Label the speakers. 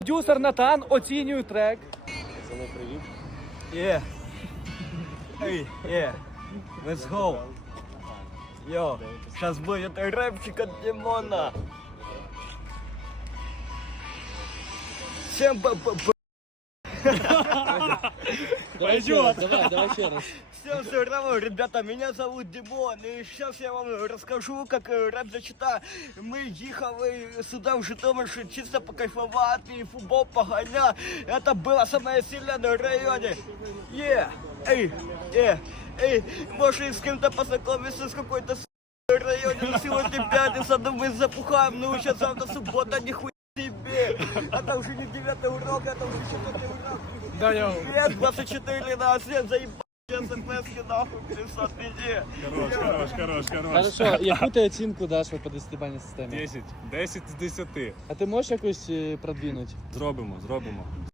Speaker 1: Продюсер Натан оцінює трек.
Speaker 2: Пацаны, привет.
Speaker 3: Yeah. Hey, yeah. Let's go. Йо, сейчас будет рэпчик от Димона. Всем
Speaker 2: Давай еще раз, давай еще раз.
Speaker 3: Всем здорово, ребята, меня зовут Димон, и сейчас я вам расскажу, как рэп зачита. Ми їхали сюда в Житомир чисто покайфовать и футбол погонять. Это было самое сильное на районе. Эй, может с кем-то познакомиться с какой-то районе, но сегодня пятница, но мы запухаем, ну сейчас завтра суббота, нихуя себе. Это уже не 9 урок, это уже 4 урок.
Speaker 1: Да, йоу.
Speaker 3: Лет 24 на свет, заебал. СМС-ки нахуй, 500 иди.
Speaker 4: Хорош.
Speaker 2: Хорошо, яку ти оцінку даш по 10-бальній системі?
Speaker 4: 10 з 10.
Speaker 2: А ти можеш якось продвинути?
Speaker 4: Зробимо.